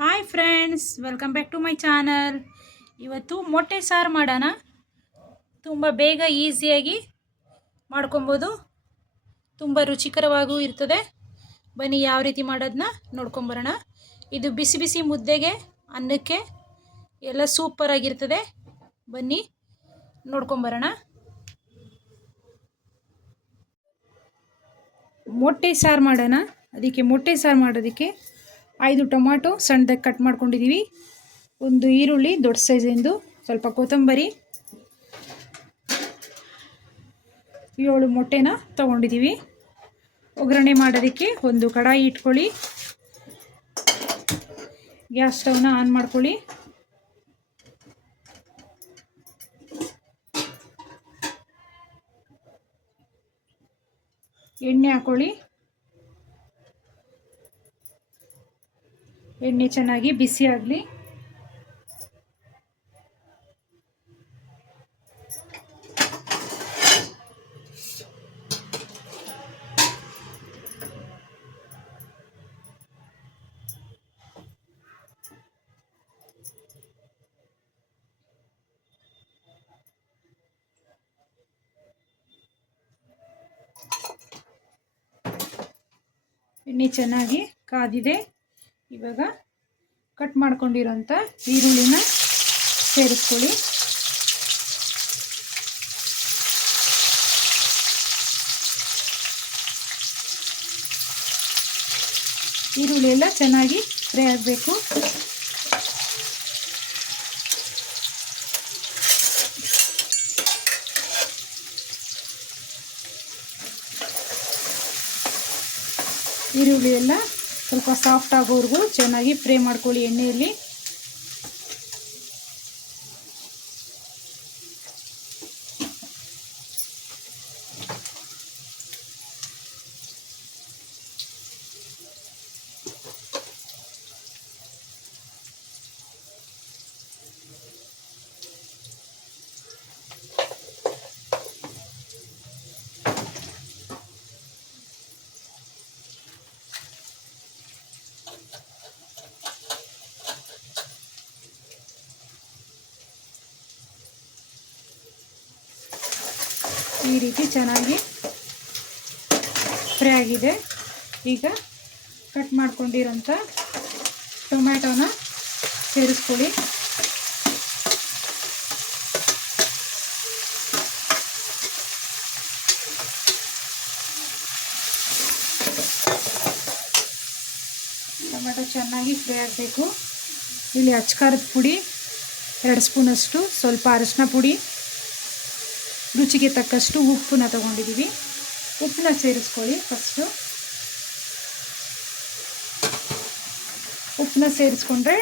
Hi friends welcome back to my channel ಇವತ್ತು ಮೊಟ್ಟೆ ಸಾರು ಮಾಡೋಣ. ತುಂಬ ಬೇಗ ಈಸಿಯಾಗಿ ಮಾಡ್ಕೊಬೋದು. ತುಂಬ ರುಚಿಕರವಾಗೂ ಇರ್ತದೆ. ಬನ್ನಿ ಯಾವ ರೀತಿ ಮಾಡೋದನ್ನ ನೋಡ್ಕೊಂಬರೋಣ ಇದು ಬಿಸಿ ಬಿಸಿ ಮುದ್ದೆಗೆ, ಅನ್ನಕ್ಕೆ ಎಲ್ಲ ಸೂಪರಾಗಿರ್ತದೆ ಬನ್ನಿ ನೋಡ್ಕೊಂಬರೋಣ ಮೊಟ್ಟೆ ಸಾರು ಮಾಡೋಣ. ಅದಕ್ಕೆ ಮೊಟ್ಟೆ ಸಾರು ಮಾಡೋದಕ್ಕೆ ಐದು ಟೊಮಾಟೊ ಸಣ್ಣದಾಗಿ ಕಟ್ ಮಾಡ್ಕೊಂಡಿದ್ದೀವಿ ಒಂದು ಈರುಳ್ಳಿ ದೊಡ್ಡ ಸೈಜಿಂದು ಸ್ವಲ್ಪ ಕೊತ್ತಂಬರಿ. ಏಳು ಮೊಟ್ಟೆನ ತೊಗೊಂಡಿದ್ದೀವಿ ಒಗ್ಗರಣೆ ಮಾಡೋದಕ್ಕೆ ಒಂದು ಕಡಾಯಿ ಇಟ್ಕೊಳ್ಳಿ. ಗ್ಯಾಸ್ ಸ್ಟವ್ನ ಆನ್ ಮಾಡ್ಕೊಳ್ಳಿ. ಎಣ್ಣೆ ಹಾಕೊಳ್ಳಿ. ಎಣ್ಣೆ ಚೆನ್ನಾಗಿ ಬಿಸಿ ಆಗಲಿ. ಎಣ್ಣೆ ಚೆನ್ನಾಗಿ ಕಾದಿದೆ. ಇವಾಗ ಕಟ್ ಮಾಡ್ಕೊಂಡಿರೋಂಥ ಈರುಳ್ಳಿನ ಸೇರಿಸ್ಕೊಳ್ಳಿ. ಈರುಳ್ಳಿ ಎಲ್ಲ ಚೆನ್ನಾಗಿ ಫ್ರೈ ಆಗಬೇಕು. ಈರುಳ್ಳಿ ಎಲ್ಲ ಸ್ವಲ್ಪ ಸಾಫ್ಟ್ ಆಗೋವರೆಗೂ ಚೆನ್ನಾಗಿ ಫ್ರೈ ಮಾಡ್ಕೊಳ್ಳಿ ಎಣ್ಣೆಯಲ್ಲಿ. ಈ ರೀತಿ ಚೆನ್ನಾಗಿ ಫ್ರೈ ಆಗಿದೆ. ಈಗ ಕಟ್ ಮಾಡ್ಕೊಂಡಿರೋಂಥ ಟೊಮ್ಯಾಟೋನ ಸೇರಿಸ್ಕೊಳ್ಳಿ. ಟೊಮ್ಯಾಟೊ ಚೆನ್ನಾಗಿ ಫ್ರೈ ಆಗಬೇಕು. ಇಲ್ಲಿ ಅಚ್ಕಾರದ ಪುಡಿ, ಎರಡು ಸ್ಪೂನಷ್ಟು ಸ್ವಲ್ಪ ಅರಶಿನ ಪುಡಿ ರುಚಿಗೆ ತಕ್ಕಷ್ಟು ಉಪ್ಪನ್ನ ತಗೊಂಡಿದ್ದೀವಿ. ಉಪ್ಪನ್ನ ಸೇರಿಸ್ಕೊಳ್ಳಿ ಫಸ್ಟು ಉಪ್ಪನ್ನ ಸೇರಿಸ್ಕೊಂಡ್ರೆ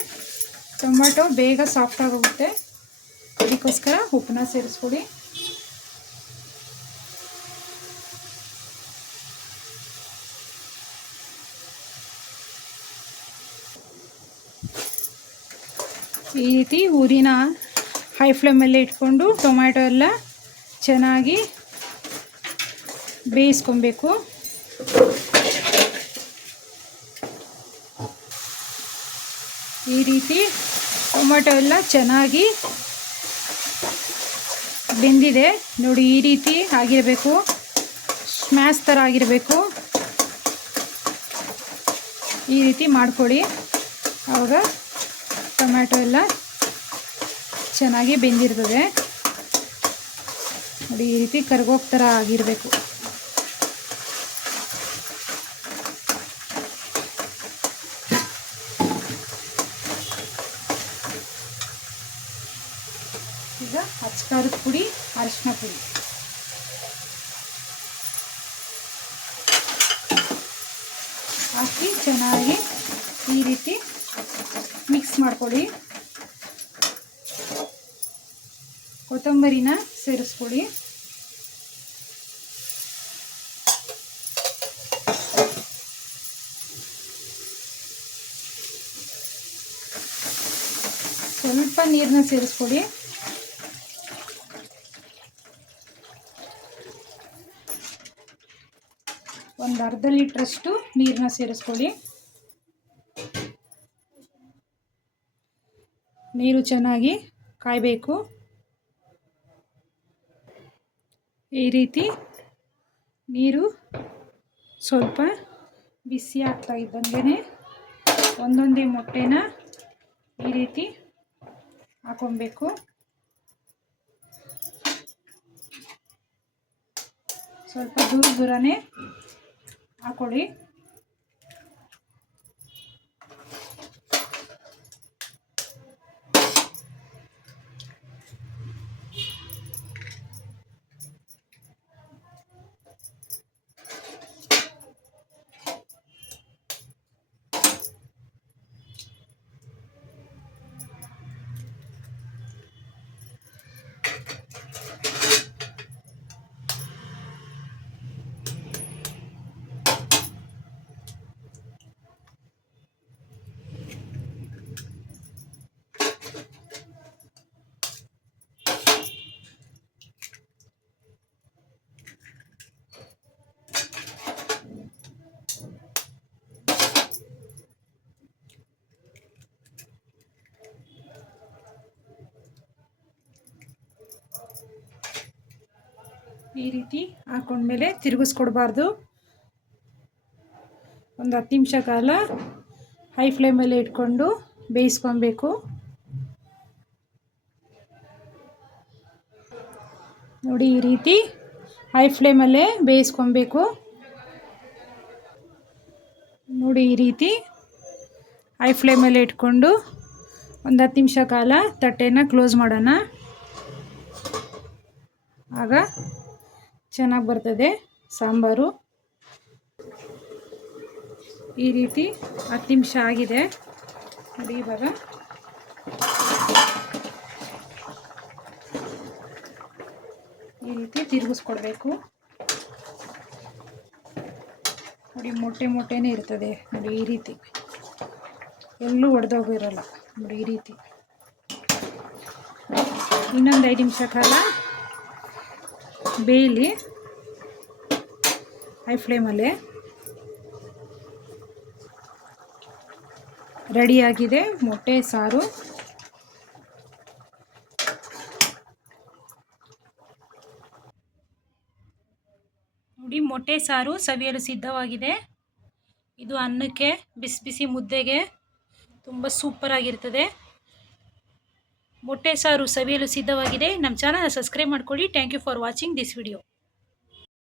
ಟೊಮ್ಯಾಟೊ ಬೇಗ ಸಾಫ್ಟ್ ಆಗೋಗುತ್ತೆ. ಅದಕ್ಕೋಸ್ಕರ ಉಪ್ಪನ್ನ ಸೇರಿಸ್ಕೊಳ್ಳಿ. ಈ ರೀತಿ ಊರಿನ ಹೈ ಫ್ಲೇಮಲ್ಲೇ ಇಟ್ಕೊಂಡು ಟೊಮ್ಯಾಟೊ ಎಲ್ಲ ಚೆನ್ನಾಗಿ ಬೇಯಿಸ್ಕೊಬೇಕು. ಈ ರೀತಿ ಟೊಮೆಟೊ ಎಲ್ಲ ಚೆನ್ನಾಗಿ ಬೆಂದಿದೆ. ನೋಡಿ, ಈ ರೀತಿ ಆಗಿರಬೇಕು. ಸ್ಮ್ಯಾಶ್ ಥರ ಆಗಿರಬೇಕು. ಈ ರೀತಿ ಮಾಡ್ಕೊಳ್ಳಿ. ಆವಾಗ ಟೊಮ್ಯಾಟೊ ಎಲ್ಲ ಚೆನ್ನಾಗಿ ಬೆಂದಿರ್ತದೆ. ನೋಡಿ, ಈ ರೀತಿ ಕರ್ಗೋಗ್ ಆಗಿರಬೇಕು. ಈಗ ಅಚ್ಕಾರದ ಪುಡಿ, ಅರಿಶಿನ ಪುಡಿ. ಹಾಕಿ ಚೆನ್ನಾಗಿ ಈ ರೀತಿ ಮಿಕ್ಸ್ ಮಾಡ್ಕೊಳ್ಳಿ. ಕೊತ್ತಂಬರಿನ ಸೇರಿಸ್ಕೊಳ್ಳಿ. ಸ್ವಲ್ಪ ನೀರನ್ನ ಸೇರಿಸ್ಕೊಳ್ಳಿ. ಒಂದು ಅರ್ಧ ಲೀಟ್ರಷ್ಟು ನೀರನ್ನ ಸೇರಿಸ್ಕೊಳ್ಳಿ. ನೀರು ಚೆನ್ನಾಗಿ ಕಾಯಬೇಕು. ಈ ರೀತಿ ನೀರು ಸ್ವಲ್ಪ ಬಿಸಿ ಆಗ್ತಾ ಇದ್ದಂಗೆ ಒಂದೊಂದೇ ಮೊಟ್ಟೆನ ಈ ರೀತಿ ಹಾಕೊಬೇಕು. ಸ್ವಲ್ಪ ದೂರ ದೂರನೇ ಹಾಕೊಳ್ಳಿ. ಈ ರೀತಿ ಹಾಕೊಂಡ್ಮೇಲೆ ತಿರುಗಿಸ್ಕೊಡ್ಬಾರ್ದು. ಒಂದು ಹತ್ತು ನಿಮಿಷ ಕಾಲ ಹೈ ಫ್ಲೇಮಲ್ಲಿ ಇಟ್ಕೊಂಡು ಬೇಯಿಸ್ಕೊಬೇಕು. ನೋಡಿ ಈ ರೀತಿ ಹೈ ಫ್ಲೇಮಲ್ಲೇ ಬೇಯಿಸ್ಕೊಬೇಕು. ನೋಡಿ ಈ ರೀತಿ ಹೈ ಫ್ಲೇಮಲ್ಲಿ ಇಟ್ಕೊಂಡು ಒಂದು ಹತ್ತು ನಿಮಿಷ ಕಾಲ ತಟ್ಟೆನ ಕ್ಲೋಸ್ ಮಾಡೋಣ. ಆಗ ಚೆನ್ನಾಗಿ ಬರ್ತದೆ. ಸಾಂಬಾರು. ಈ ರೀತಿ ಹತ್ತು ನಿಮಿಷ ಆಗಿದೆ. ನೋಡಿ ಇವಾಗ. ಈ ರೀತಿ ತಿರುಗಿಸ್ಕೊಡ್ಬೇಕು. ನೋಡಿ ಮೊಟ್ಟೆ ಮೊಟ್ಟೆನೇ ಇರ್ತದೆ. ನೋಡಿ ಈ ರೀತಿ. ಎಲ್ಲೂ ಒಡೆದೋಗಿರಲ್ಲ. ನೋಡಿ ಈ ರೀತಿ. ಇನ್ನೊಂದು ಐದು ನಿಮಿಷ ಕಾಲ ಬೇಯಲಿ ಹೈ ಫ್ಲೇಮಲ್ಲಿ ರೆಡಿಯಾಗಿದೆ ಮೊಟ್ಟೆ, ಸಾರು. ನೋಡಿ, ಮೊಟ್ಟೆ, ಸಾರು ಸವಿಯಲು ಸಿದ್ಧವಾಗಿದೆ. ಇದು ಅನ್ನಕ್ಕೆ, ಬಿಸಿ ಬಿಸಿ ಮುದ್ದೆಗೆ ತುಂಬ ಸೂಪರಾಗಿರ್ತದೆ ಮೊಟ್ಟೆ ಸಾರು ಸವಿಯಲು ಸಿದ್ಧವಾಗಿದೆ. ನಮ್ಮ ಚಾನಲ್ ಸಬ್ಸ್ಕ್ರೈಬ್ ಮಾಡ್ಕೊಳ್ಳಿ. Thank you for watching this video